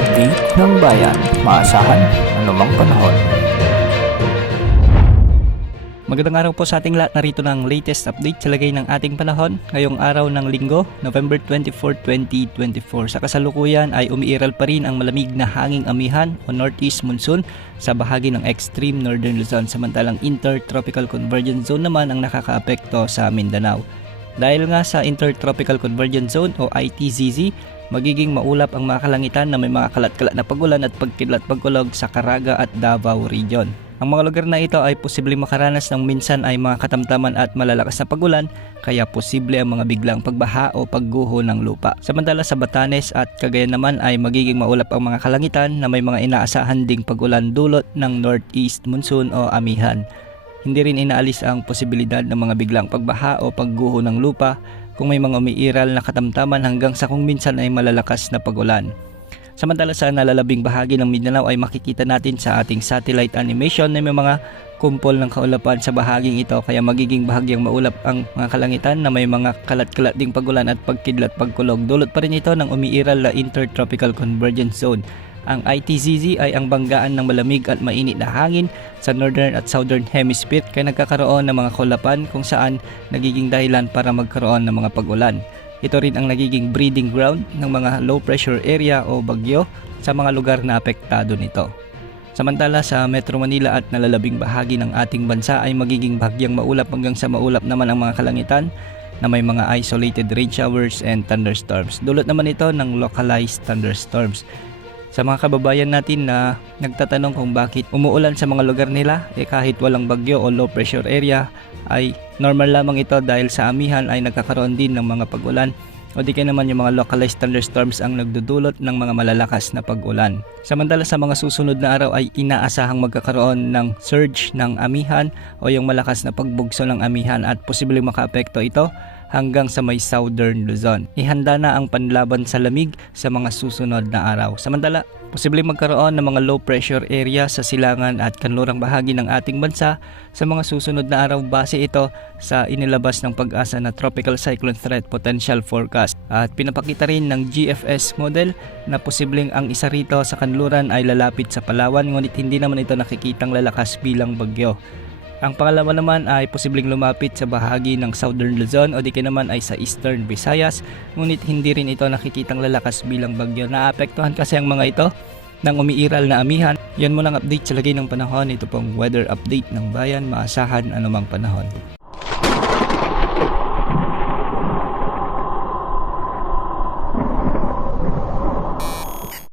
update ng bayan, maasahan anumang panahon. Magandang araw po sa ating lahat, narito ng latest update sa lagay ng ating panahon ngayong araw ng Linggo, November 24, 2024. Sa kasalukuyan ay umiiral pa rin ang malamig na hanging amihan o northeast monsoon sa bahagi ng extreme northern Luzon, samantalang intertropical convergence zone naman ang nakakaapekto sa Mindanao. Dahil nga sa intertropical convergence zone o ITZZ, magiging maulap ang mga kalangitan na may mga kalat-kalat na pagulan at pagkidlat-pagkulog sa Caraga at Davao region. Ang mga lugar na ito ay posibleng makaranas ng minsan ay mga katamtaman at malalakas na pagulan, kaya posible ang mga biglang pagbaha o pagguho ng lupa. Samantala sa Batanes at Cagayan naman ay magiging maulap ang mga kalangitan na may mga inaasahan ding pagulan dulot ng northeast monsoon o amihan. Hindi rin inaalis ang posibilidad ng mga biglang pagbaha o pagguho ng lupa kung may mga umiiral na katamtaman hanggang sa kung minsan ay malalakas na pagulan. Samantala sa nalalabing bahagi ng Mindanao ay makikita natin sa ating satellite animation na may mga kumpol ng kaulapan sa bahaging ito, kaya magiging bahagyang maulap ang mga kalangitan na may mga kalat-kalat ding pagulan at pagkidlat pagkulog. Dulot pa rin ito ng umiiral na intertropical convergence zone. Ang ITZZ ay ang banggaan ng malamig at mainit na hangin sa northern at southern hemisphere, kaya nagkakaroon ng mga kaulapan kung saan nagiging dahilan para magkaroon ng mga pagulan. Ito rin ang nagiging breeding ground ng mga low pressure area o bagyo sa mga lugar na apektado nito. Samantala sa Metro Manila at nalalabing bahagi ng ating bansa ay magiging bahagyang maulap hanggang sa maulap naman ang mga kalangitan na may mga isolated rain showers and thunderstorms. Dulot naman ito ng localized thunderstorms. Sa mga kababayan natin na nagtatanong kung bakit umuulan sa mga lugar nila kahit walang bagyo o low pressure area, ay normal lamang ito dahil sa amihan ay nagkakaroon din ng mga pag-ulan o di kaya naman yung mga localized thunderstorms ang nagdudulot ng mga malalakas na pag-ulan. Samantala sa mga susunod na araw ay inaasahang magkakaroon ng surge ng amihan o yung malakas na pagbugso ng amihan at posibleng makaapekto ito hanggang sa may southern Luzon. Ihanda na ang panlaban sa lamig sa mga susunod na araw. Samantala, posibleng magkaroon ng mga low pressure area sa silangan at kanlurang bahagi ng ating bansa sa mga susunod na araw, base ito sa inilabas ng Pag-asa na Tropical Cyclone Threat Potential Forecast. At pinapakita rin ng GFS model na posibleng ang isa rito sa kanluran ay lalapit sa Palawan, ngunit hindi naman ito nakikitang lalakas bilang bagyo. Ang pangalawa naman ay posibleng lumapit sa bahagi ng Southern Luzon o di kaya naman ay sa Eastern Visayas, ngunit hindi rin ito nakikitang lalakas bilang bagyo. Naapektuhan kasi ang mga ito ng umiiral na amihan. Yan mo lang update sa lagay ng panahon. Ito pong weather update ng bayan, maasahan anumang panahon.